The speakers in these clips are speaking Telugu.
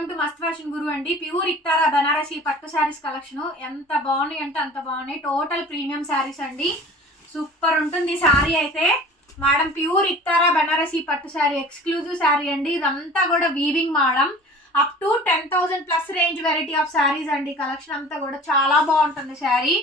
Welcome to Mast fashion Guru అండి. ప్యూర్ ఇక్తారా బనారసి పట్టు శారీస్ కలెక్షన్. ఎంత బాగున్నాయి అంటే అంత బాగున్నాయి. టోటల్ ప్రీమియం శారీస్ అండి. సూపర్ ఉంటుంది శారీ అయితే. మేడం ప్యూర్ ఇక్తారా బనారసి పట్టు శారీ ఎక్స్క్లూజివ్ శారీ అండి. ఇదంతా కూడా weaving madam. Up to ten thousand plus range variety of sarees అండి. కలెక్షన్ అంతా కూడా చాలా బాగుంటుంది శారీ.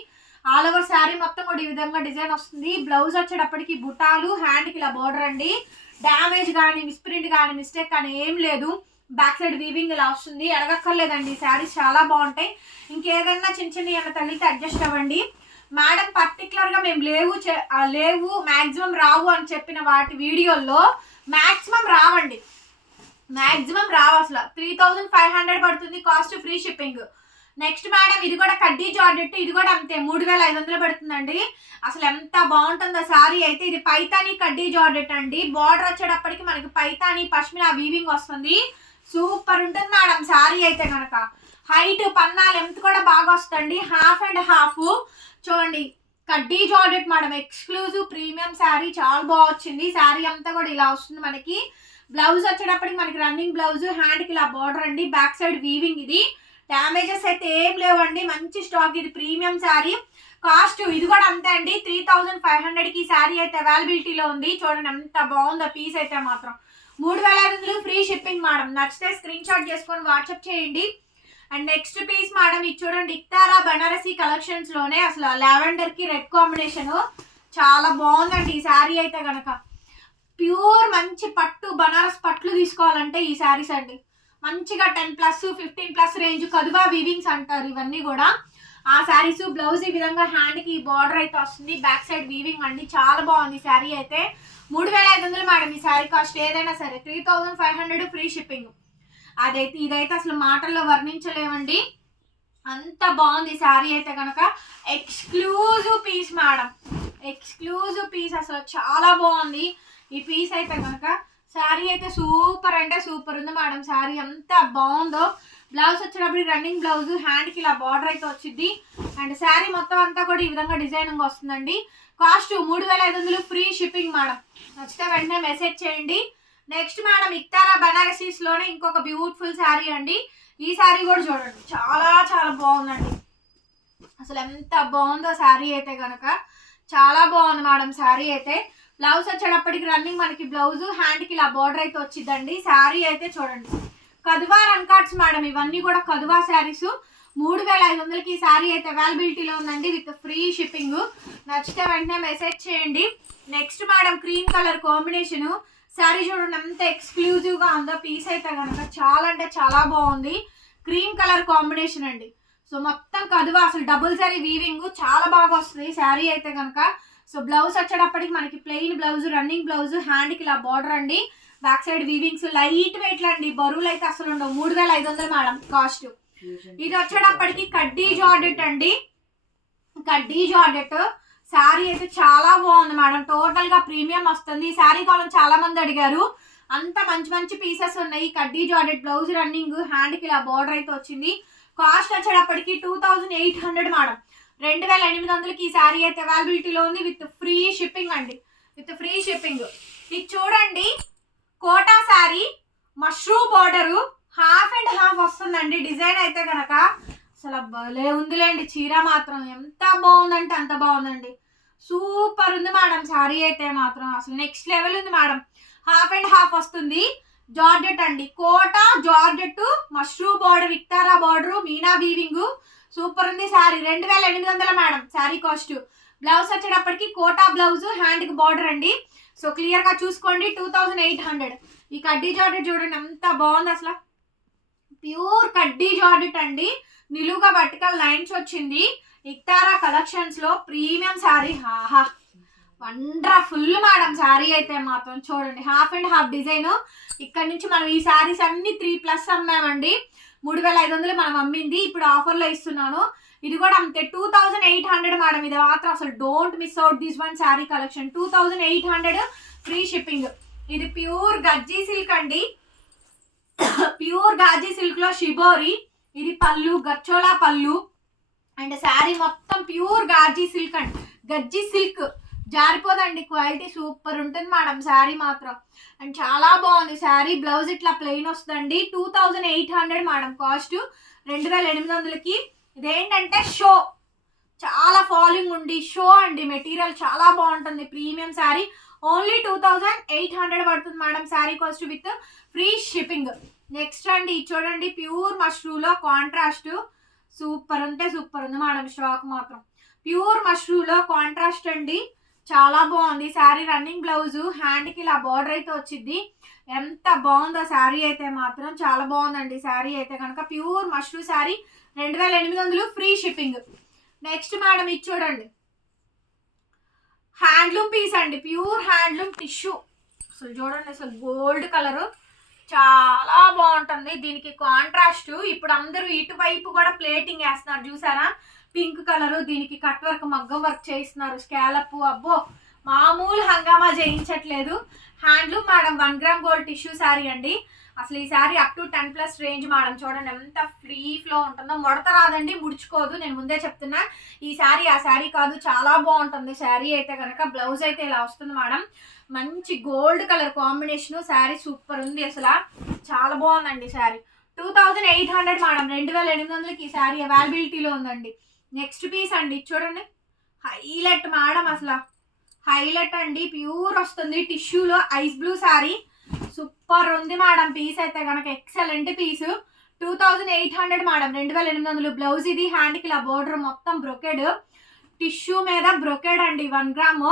ఆల్ ఓవర్ శారీ మొత్తం కూడా ఈ విధంగా డిజైన్ వస్తుంది. బ్లౌజ్ వచ్చేటప్పటికి బుటాలు హ్యాండ్కి ఇలా బోర్డర్ అండి. డ్యామేజ్ కానీ మిస్ప్రింట్ కానీ మిస్టేక్ కానీ ఏం లేదు. బ్యాక్ సైడ్ వీవింగ్ ఇలా వస్తుంది. అడగక్కర్లేదండి శారీస్ చాలా బాగుంటాయి. ఇంకేదన్నా చిన్న చిన్న ఏమైనా తగిలితే అడ్జస్ట్ అవ్వండి. మేడం పర్టికులర్గా మేము లేవు చె- లేవు మ్యాక్సిమం రావు అని చెప్పిన వాటి వీడియోల్లో మ్యాక్సిమం రావండి. మ్యాక్సిమం రావు అసలు. త్రీ థౌజండ్ ఫైవ్ హండ్రెడ్ పడుతుంది cost free shipping. Next madam ఇది కూడా కడ్డీ జార్జెట్ ఇది కూడా అంతే. మూడు వేల ఐదు వందలు పడుతుందండి. అసలు ఎంత బాగుంటుందో సారీ అయితే ఇది పైతాని కడ్డీ జార్జెట్ అండి. బార్డర్ వచ్చేటప్పటికి మనకి పైతాని పష్మినా వీవింగ్ వస్తుంది. సూపర్ ఉంటుంది మేడం సారీ అయితే కనుక హైట్ పన్నా లెంత్ కూడా బాగా వస్తుంది హాఫ్ అండ్ హాఫ్ చూడండి కడ్డీ georgette madam. Exclusive premium saree. చాలా బాగా వచ్చింది. శారీ అంతా కూడా ఇలా వస్తుంది మనకి. బ్లౌజ్ వచ్చేటప్పటికి మనకి రన్నింగ్ బ్లౌజ్ హ్యాండ్కి ఇలా బార్డర్ అండి. బ్యాక్ సైడ్ వీవింగ్ ఇది. డ్యామేజెస్ అయితే ఏం లేవండి. మంచి స్టాక్ ఇది. ప్రీమియం శారీ. కాస్ట్ ఇది కూడా అంతే అండి. త్రీ థౌజండ్ ఫైవ్ హండ్రెడ్కి శారీ అయితే అవైలబిలిటీలో ఉంది. చూడండి ఎంత బాగుందో పీస్ అయితే మాత్రం. మూడు వేల ఐదు వందలు ఫ్రీ షిప్పింగ్ మేడం. నచ్చితే స్క్రీన్ షాట్ చేసుకొని వాట్సాప్ చేయండి. అండ్ నెక్స్ట్ పీస్ మేడం ఇది చూడండి. ఇక్తారా బనారసీ కలెక్షన్స్లోనే అసలు లావెండర్కి రెడ్ కాంబినేషన్ చాలా బాగుందండి ఈ శారీ అయితే గనక. ప్యూర్ మంచి పట్టు బనారస్ పట్లు తీసుకోవాలంటే ఈ శారీస్ అండి. మంచిగా ten plus fifteen plus range Kadhua weavings అంటారు ఇవన్నీ కూడా. ఆ శారీస్ బ్లౌజ్ ఈ విధంగా హ్యాండ్కి బార్డర్ అయితే వస్తుంది. బ్యాక్ సైడ్ వీవింగ్ అండి. చాలా బాగుంది శారీ అయితే. మూడు వేల ఐదు వందలు మేడం ఈ శారీ కాస్ట్ ఏదైనా సరే. Three thousand five hundred free shipping. అదైతే ఇదైతే అసలు మాటల్లో వర్ణించలేమండి. అంత బాగుంది శారీ అయితే కనుక exclusive piece madam. Exclusive piece అసలు చాలా బాగుంది. ఈ పీస్ అయితే కనుక శారీ అయితే సూపర్ అంటే సూపర్ ఉంది మేడం. శారీ ఎంత బాగుందో. బ్లౌజ్ వచ్చేటప్పుడు రన్నింగ్ బ్లౌజ్ హ్యాండ్కి ఇలా బార్డర్ అయితే వచ్చింది అండ్ శారీ మొత్తం అంతా కూడా ఈ విధంగా డిజైనింగ్ వస్తుందండి. కాస్ట్ మూడు వేల ఐదు వందలు ఫ్రీ షిప్పింగ్ మేడం నచ్చితే వెంటనే మెసేజ్ చేయండి. నెక్స్ట్ మేడం ఇక్తారా బనారసీస్లోనే ఇంకొక బ్యూటిఫుల్ శారీ అండి. ఈ శారీ కూడా చూడండి. చాలా చాలా బాగుందండి. అసలు ఎంత బాగుందో శారీ అయితే కనుక చాలా బాగుంది మేడం శారీ అయితే. బ్లౌజ్ వచ్చేటప్పటికి రన్నింగ్ మనకి బ్లౌజ్ హ్యాండ్కి ఇలా బార్డర్ అయితే వచ్చిందండి శారీ అయితే చూడండి. కదువా రన్కాట్స్ మేడం ఇవన్నీ కూడా కదువా శారీస్. మూడు వేల ఐదు వందలకి ఈ శారీ అయితే అవైలబిలిటీలో ఉందండి విత్ ఫ్రీ షిప్పింగ్ నచ్చితే వెంటనే మెసేజ్ చేయండి. Next madam cream colour combination saree చూడండి ఎంత ఎక్స్క్లూజివ్గా ఉందో పీస్ అయితే కనుక చాలా అంటే చాలా బాగుంది. క్రీమ్ కలర్ కాంబినేషన్ అండి. సో మొత్తం కదువా అసలు డబుల్ సారీ వీవింగ్ చాలా బాగా వస్తుంది శారీ అయితే కనుక. సో బ్లౌజ్ వచ్చేటప్పటికి మనకి ప్లెయిన్ బ్లౌజ్ రన్నింగ్ బ్లౌజ్ హ్యాండ్కి ఇలా బార్డర్ అండి. Back side weavings light weight అండి. బరువులు అయితే అసలు ఉండవు. మూడు వేల ఐదు వందలు మేడం కాస్ట్. ఇది వచ్చేటప్పటికి కడ్డీ జార్డెట్ అండి. కడ్డీ జార్డెట్ శారీ అయితే చాలా బాగుంది మేడం. టోటల్గా ప్రీమియం వస్తుంది. ఈ శారీ కాలం చాలా మంది అడిగారు. అంత మంచి మంచి పీసెస్ ఉన్నాయి. కడ్డీ జార్డెట్ బ్లౌజ్ రన్నింగ్ హ్యాండ్కి ఇలా బార్డర్ అయితే వచ్చింది. కాస్ట్ వచ్చేటప్పటికి two thousand eight hundred madam. రెండు వేల ఎనిమిది వందలకి ఈ శారీ అయితే అవైలబిలిటీలో ఉంది. విత్ ఫ్రీ షిప్పింగ్ అండి. విత్ ఫ్రీ షిప్పింగ్ ఇది చూడండి. Kota saree mushroom border half and half వస్తుందండి. డిజైన్ అయితే కనుక అసలు భలే ఉందిలేండి. చీర మాత్రం ఎంత బాగుందంటే అంత బాగుందండి. సూపర్ ఉంది మేడం. శారీ అయితే మాత్రం అసలు నెక్స్ట్ లెవెల్ ఉంది మేడం. హాఫ్ అండ్ హాఫ్ వస్తుంది. జార్జెట్ అండి. కోట జార్జెట్ మష్రూమ్ బార్డర్ విక్తారా బార్డరు మీనా వీవింగ్. సూపర్ ఉంది శారీ. రెండు వేల ఎనిమిది వందల మేడం. శారీ కాస్ట్. బ్లౌజ్ వచ్చేటప్పటికి కోటా బ్లౌజ్ హ్యాండ్కి బార్డర్ అండి. సో క్లియర్గా చూసుకోండి టూ థౌజండ్ ఎయిట్ హండ్రెడ్ ఈ కడ్డీ జాడెట్ చూడండి ఎంత బాగుంది అసలు. ప్యూర్ కడ్డీ జాడెట్ అండి. నిలువుగా వర్టికల్ లైన్స్ వచ్చింది. ఇక్తారా కలెక్షన్స్లో ప్రీమియం శారీ హాహా వండర్ఫుల్ మేడం శారీ అయితే మాత్రం చూడండి. హాఫ్ అండ్ హాఫ్ డిజైన్ ఇక్కడ నుంచి మనం ఈ శారీస్ అన్ని త్రీ ప్లస్ అమ్మామండి. మూడు వేల ఐదు వందలు మనం అమ్మింది. ఇప్పుడు ఆఫర్లో ఇస్తున్నాను. ఇది కూడా అంతే. Two thousand eight hundred madam ఇది మాత్రం అసలు don't miss out this one saree collection two thousand eight hundred free shipping ఇది ప్యూర్ గజ్జీ సిల్క్ అండి. ప్యూర్ గాజీ సిల్క్లో షిబోరి ఇది పళ్ళు గచ్చోలా పళ్ళు. అండ్ శారీ మొత్తం ప్యూర్ గాజీ సిల్క్ అండి. గజ్జి సిల్క్ జారిపోదండి క్వాలిటీ సూపర్ ఉంటుంది మేడం శారీ మాత్రం. అండ్ చాలా బాగుంది శారీ బ్లౌజ్ ఇట్లా ప్లెయిన్ వస్తుందండి. Two thousand eight hundred madam cost రెండు వేల ఎనిమిది వందలకి. ఇదేంటంటే షో. చాలా ఫాలింగ్ ఉండి షో అండి. మెటీరియల్ చాలా బాగుంటుంది. Premium saree. Only two thousand eight hundred పడుతుంది madam saree cost with free shipping. Next అండి ఇది చూడండి. ప్యూర్ మష్రూలో కాంట్రాస్ట్. సూపర్ అంటే సూపర్ ఉంది మేడం. స్టాక్ మాత్రం. ప్యూర్ మష్రూలో కాంట్రాస్ట్ అండి. చాలా బాగుంది. శారీ రన్నింగ్ బ్లౌజ్ హ్యాండ్కి ఇలా బార్డర్ అయితే వచ్చింది ఎంత బాగుందో శారీ అయితే మాత్రం చాలా బాగుందండి. శారీ అయితే కనుక ప్యూర్ మష్రూ శారీ. రెండు వేల ఎనిమిది వందలు ఫ్రీ షిప్పింగ్ నెక్స్ట్ మేడం ఇది చూడండి. హ్యాండ్లూమ్ పీస్ అండి. ప్యూర్ హ్యాండ్లూమ్ టిష్యూ అసలు చూడండి అసలు గోల్డ్ కలరు చాలా బాగుంటుంది. దీనికి కాంట్రాస్ట్ ఇప్పుడు అందరూ ఇటువైపు కూడా ప్లేటింగ్ వేస్తున్నారు. చూసారా? పింక్ కలర్ దీనికి కట్ వర్క్ మగ్గం వర్క్ చేయిస్తున్నారు. స్కాలప్ అబ్బో మామూలు హంగామా చేయించట్లేదు. Handloom madam one gram gold tissue saree అండి. అసలు ఈ saree up to ten plus range madam. చూడండి ఎంత ఫ్రీ ఫ్లో ఉంటుందో. ముడత రాదండి ముడుచుకోదు. నేను ముందే చెప్తున్నా ఈ శారీ ఆ శారీ కాదు. చాలా బాగుంటుంది. శారీ అయితే కనుక బ్లౌజ్ అయితే ఇలా వస్తుంది మేడం. మంచి gold colour combination. Saree super ఉంది అసలు. చాలా బాగుందండి saree. Two thousand eight hundred madam. రెండు వేల ఎనిమిది వందలకి ఈ శారీ అవైలబిలిటీలో ఉందండి. నెక్స్ట్ పీస్ అండి చూడండి. హైలైట్ మేడం అసలు. హైలైట్ అండి ప్యూర్ వస్తుంది. టిష్యూలో ఐస్ బ్లూ శారీ సూపర్ ఉంది మేడం పీస్ అయితే కనుక excellent piece two thousand eight hundred madam రెండు వేల ఎనిమిది వందలు. బ్లౌజ్ ఇది హ్యాండ్కి ఇలా బోర్డర్ మొత్తం బ్రొకెడ్ టిష్యూ మీద బ్రొకెడ్ అండి one gram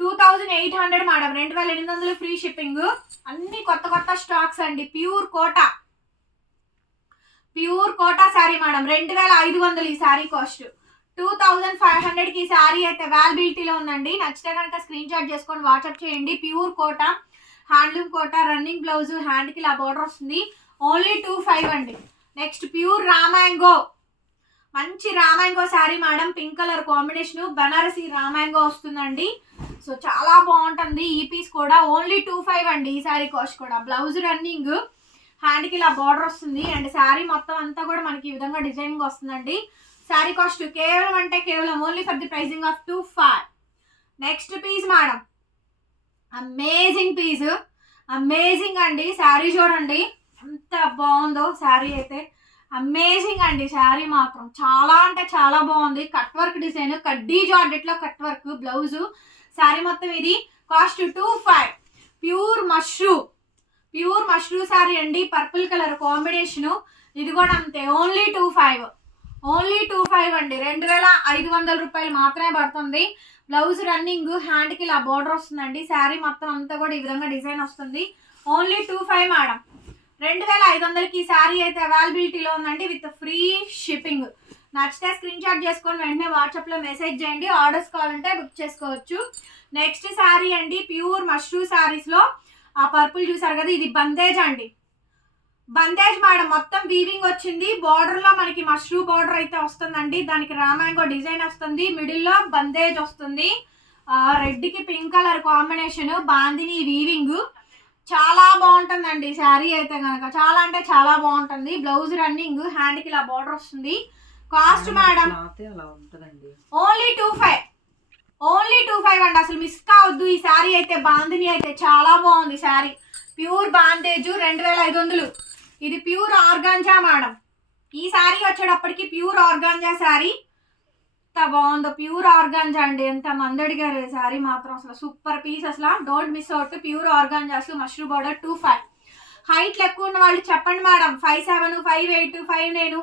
two thousand eight hundred madam రెండు వేల ఎనిమిది వందలు ఫ్రీ షిప్పింగ్ అన్ని కొత్త కొత్త స్టాక్స్ అండి pure Kota. Pure Kota saree madam. రెండు వేల ఐదు వందలు ఈ saree cost. Two thousand five హండ్రెడ్కి ఈ శారీ అయితే అవైలబిలిటీలో ఉందండి. నచ్చితే కనుక స్క్రీన్ షాట్ చేసుకొని వాట్సాప్ చేయండి. Pure Kota handloom Kota running blouse హ్యాండ్కి ఇలా బోర్డర్ వస్తుంది. ఓన్లీ టూ ఫైవ్ అండి. నెక్స్ట్ ప్యూర్ రామాంగో. మంచి రామాంగో saree madam. Pink colour combination. Banarasi రామాంగో వస్తుందండి. సో చాలా బాగుంటుంది. ఈ పీస్ కూడా ఓన్లీ టూ ఫైవ్ అండి. ఈ శారీ కాస్ట్ కూడా. Blouse running. హ్యాండ్కి ఇలా బార్డర్ వస్తుంది. అండ్ శారీ మొత్తం అంతా కూడా మనకి ఈ విధంగా డిజైనింగ్ వస్తుందండి. శారీ కాస్ట్ కేవలం అంటే కేవలం only for the pricing of two five. Next piece madam. Amazing piece. Amazing అండి. శారీ చూడండి. ఎంత బాగుందో శారీ అయితే. అమేజింగ్ అండి శారీ మాత్రం. చాలా అంటే చాలా బాగుంది. Cut work design. కడ్డీ జార్డెట్లో కట్ వర్క్ బ్లౌజ్. శారీ మొత్తం ఇది. Cost two five. Pure Mashru. Pure Mashru saree అండి. Purple colour combination. ఇది కూడా అంతే. Only two five only two five అండి. రెండు వేల ఐదు వందల రూపాయలు మాత్రమే పడుతుంది. బ్లౌజ్ రన్నింగ్ హ్యాండ్కి ఇలా బోర్డర్ వస్తుందండి. శారీ మొత్తం అంతా కూడా ఈ విధంగా డిజైన్ వస్తుంది. ఓన్లీ టూ ఫైవ్ మేడం రెండు వేల ఐదు వందలకి ఈ శారీ అయితే అవైలబిలిటీలో ఉందండి విత్ ఫ్రీ షిప్పింగ్ నచ్చితే స్క్రీన్ షాట్ చేసుకొని వెంటనే వాట్సాప్లో మెసేజ్ చేయండి. ఆర్డర్స్ కావాలంటే బుక్ చేసుకోవచ్చు. నెక్స్ట్ శారీ అండి. ప్యూర్ మష్రూ శారీస్లో ఆ పర్పుల్ చూసారు కదా ఇది బందేజ్ అండి. బందేజ్ మేడం మొత్తం వీవింగ్ వచ్చింది. బార్డర్లో మనకి మష్రూ బార్డర్ అయితే వస్తుందండి. దానికి రామాంగో డిజైన్ వస్తుంది. మిడిల్లో బందేజ్ వస్తుంది. రెడ్కి pink colour combination bandhani weaving చాలా బాగుంటుందండి శారీ అయితే కనుక చాలా అంటే చాలా బాగుంటుంది. బ్లౌజ్ రన్నింగ్ హ్యాండ్కి ఇలా బార్డర్ వస్తుంది. Cost madam only two five only two five అండి. అసలు మిస్ కావద్దు. ఈ శారీ అయితే బాందిని అయితే చాలా బాగుంది శారీ. ప్యూర్ బాందేజ్ రెండు వేల ఐదు వందలు. ఇది ప్యూర్ ఆర్గాంజా మేడం. ఈ శారీ వచ్చేటప్పటికి ప్యూర్ ఆర్గాంజా శారీ. ఎంత బాగుందో ప్యూర్ ఆర్గాంజా అండి. ఎంత మంది అడిగారు ఈ శారీ మాత్రం. అసలు సూపర్ పీస్ అసలు. Don't miss out pure organzas Mashru border two five. Height ఎక్కువ ఉన్న వాళ్ళు చెప్పండి madam. Five seven five eight five nine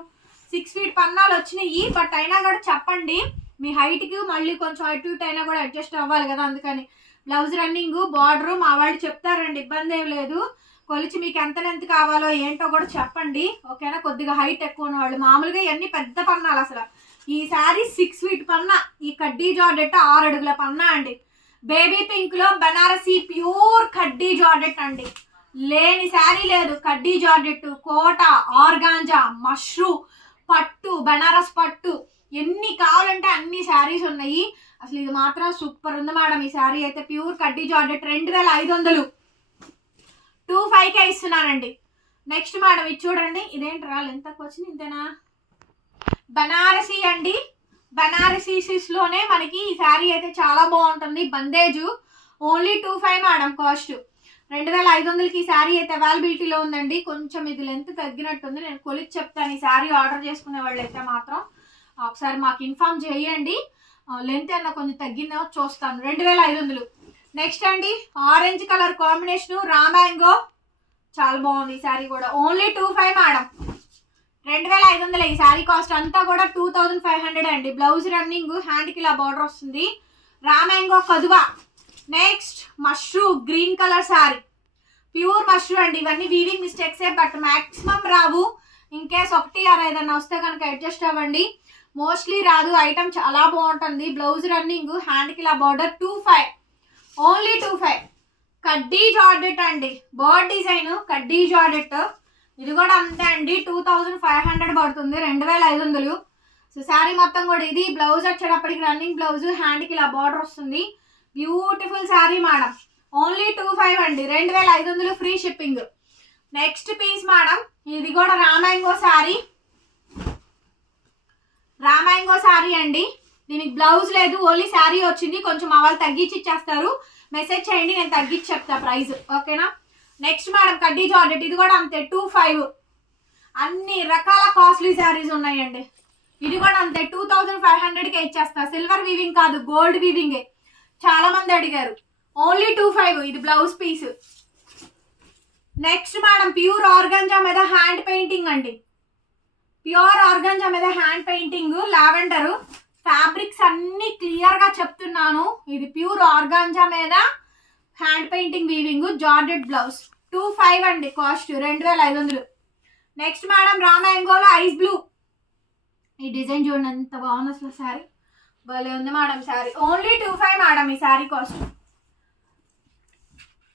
six feet పన్నాలు వచ్చినాయి. బట్ అయినా కూడా చెప్పండి. మీ హైట్కి మళ్ళీ కొంచెం అటు ఇటు అయినా కూడా అడ్జస్ట్ అవ్వాలి కదా అందుకని. బ్లౌజ్ రన్నింగ్ బార్డరు మా వాళ్ళు చెప్తారండి ఇబ్బంది ఏం లేదు. కొలిచి మీకు ఎంత లెంత్ కావాలో ఏంటో కూడా చెప్పండి. ఓకేనా? కొద్దిగా హైట్ ఎక్కువ ఉన్న వాళ్ళు. మామూలుగా ఇవన్నీ పెద్ద పన్నాలు అసలు. ఈ శారీ సిక్స్ ఫీట్ పన్నా ఈ కడ్డీ జార్డెట్ ఆరు అడుగుల పన్నా అండి. బేబీ పింక్లో బనారసి ప్యూర్ కడ్డీ జార్డెట్ అండి. లేని శారీ లేదు. కడ్డీ జార్డెట్ కోట ఆర్గాంజా మష్రూ పట్టు బనారస్ పట్టు ఎన్ని కావాలంటే అన్ని శారీస్ ఉన్నాయి. అసలు ఇది మాత్రం సూపర్ ఉంది మేడం. ఈ శారీ అయితే ప్యూర్ కడ్డీ జార్డెట్ రెండు వేల ఐదు వందలు. టూ ఫైవ్కే ఇస్తున్నానండి. నెక్స్ట్ మేడం ఇది చూడండి. ఇదేంటి రాళ్ళు ఎంత వచ్చింది ఇంతేనా? బనారసీ అండి. బనారసీసెస్లోనే మనకి ఈ శారీ అయితే చాలా బాగుంటుంది. Bandhej. Only two five madam cost. రెండు వేల ఐదు వందలకి ఈ శారీ అయితే అవైలబిలిటీలో ఉందండి. కొంచెం ఇది లెంత్ తగ్గినట్టుంది. నేను కొలిచి చెప్తాను. ఈ శారీ ఆర్డర్ చేసుకునే వాళ్ళు అయితే మాత్రం ఒకసారి మాకు ఇన్ఫామ్ చేయండి. లెంత్ అన్న కొంచెం తగ్గిందో చూస్తాను. రెండు వేల ఐదు వందలు. నెక్స్ట్ అండి ఆరెంజ్ కలర్ కాంబినేషన్ రామాంగో. చాలా బాగుంది ఈ శారీ కూడా. Only two five madam. రెండు వేల ఐదు వందలు ఈ శారీ కాస్ట్ అంతా కూడా టూ థౌజండ్ ఫైవ్ హండ్రెడ్ అండి. బ్లౌజ్ రన్నింగ్ హ్యాండ్కి ఇలా బార్డర్ వస్తుంది. రామాంగో Kadhua. Next Mashru green colour saree. Pure Mashru అండి. ఇవన్నీ వీవింగ్ మిస్టేక్సే బట్ మ్యాక్సిమం రావు. ఇన్ కేస్ ఒకటి ఆరు ఏదైనా వస్తే కనుక అడ్జస్ట్ అవ్వండి. మోస్ట్లీ రాదు. ఐటమ్ చాలా బాగుంటుంది. బ్లౌజ్ రన్నింగ్ హ్యాండ్కి ఇలా border two five only two five కడ్డీ జార్డెట్ అండి. బర్డ్ డిజైన్ కడ్డీ జార్డెట్ ఇది కూడా అంతే అండి. టూ థౌజండ్ ఫైవ్ హండ్రెడ్ పడుతుంది. రెండు వేల ఐదు వందలు. సో శారీ మొత్తం కూడా ఇది. బ్లౌజ్ వచ్చేటప్పటికి రన్నింగ్ బ్లౌజ్ హ్యాండ్కి ఇలా బార్డర్ వస్తుంది. Beautiful saree madam only two five అండి. రెండు వేల ఐదు వందలు free shipping next piece madam ఇది కూడా రామాంగో శారీ రామాంగో శారీ అండి దీనికి బ్లౌజ్ లేదు ఓన్లీ శారీ వచ్చింది కొంచెం మా వాళ్ళు తగ్గించి ఇచ్చేస్తారు. మెసేజ్ చేయండి నేను తగ్గించి చెప్తా ప్రైస్ ఓకేనా? నెక్స్ట్ మేడం కడ్డీ జార్జెట్ ఇది కూడా అంతే టూ ఫైవ్ అన్ని రకాల కాస్ట్లీ శారీస్ ఉన్నాయండి. ఇది కూడా అంతే టూ థౌజండ్ ఫైవ్ హండ్రెడ్కే ఇచ్చేస్తా. సిల్వర్ వీవింగ్ కాదు గోల్డ్ వీవింగే చాలా మంది అడిగారు ఓన్లీ టూ ఫైవ్ ఇది blouse piece. Next madam pure organza మీద హ్యాండ్ పెయింటింగ్ అండి. ప్యూర్ ఆర్గంజా మీద హ్యాండ్ పెయింటింగ్ లావెండర్ ఫ్యాబ్రిక్స్ అన్ని క్లియర్గా చెప్తున్నాను. ఇది ప్యూర్ ఆర్గాంజా మీద hand painting weaving georgette blouse. Two five అండి కాస్ట్ రెండు వేల ఐదు వందలు. నెక్స్ట్ మేడం రామాయంగోలో ఐస్ బ్లూ. ఈ డిజైన్ చూడండి ఎంత బాగుంది అసలు శారీ. భలే ఉంది madam saree. Only two five madam ఈ శారీ కాస్ట్.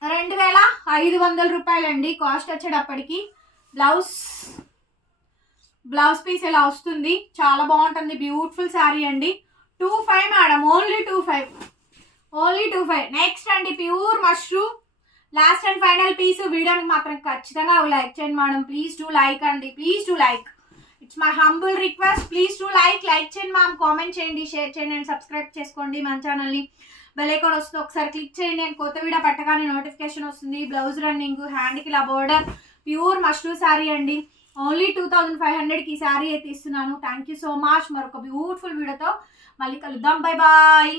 రెండు వేల ఐదు వందల రూపాయలండి. కాస్ట్ వచ్చేటప్పటికి బ్లౌజ్ బ్లౌజ్ పీస్ ఇలా వస్తుంది? చాలా బాగుంటుంది. బ్యూటిఫుల్ శారీ అండి. Two five madam only two five only two five next అండి pure mushroom last and final piece వీడియోకి మాత్రం ఖచ్చితంగా లైక్ చేయండి మేడం ప్లీజ్ టు లైక్ అండి. Please to like it's my humble request please to like like చేయండి మ్యామ్ కామెంట్ చేయండి. షేర్ చేయండి అండ్ సబ్స్క్రైబ్ చేసుకోండి మన ఛానల్ని బెలైకాన్ వస్తుంది. ఒకసారి క్లిక్ చేయండి నేను కొత్త వీడియో పెట్టగానే నోటిఫికేషన్ వస్తుంది. బ్లౌజ్ రన్నింగ్ హ్యాండ్కి ఇలా బోర్డర్ ప్యూర్ మష్రూ శారీ అండి. ఓన్లీ టూ థౌజండ్ ఫైవ్ హండ్రెడ్కి ఈ శారీ అయితే ఇస్తున్నాను థ్యాంక్ యూ సో మచ్. మరొక బ్యూటిఫుల్ వీడియోతో మళ్ళీ కలుద్దాం. Bye bye.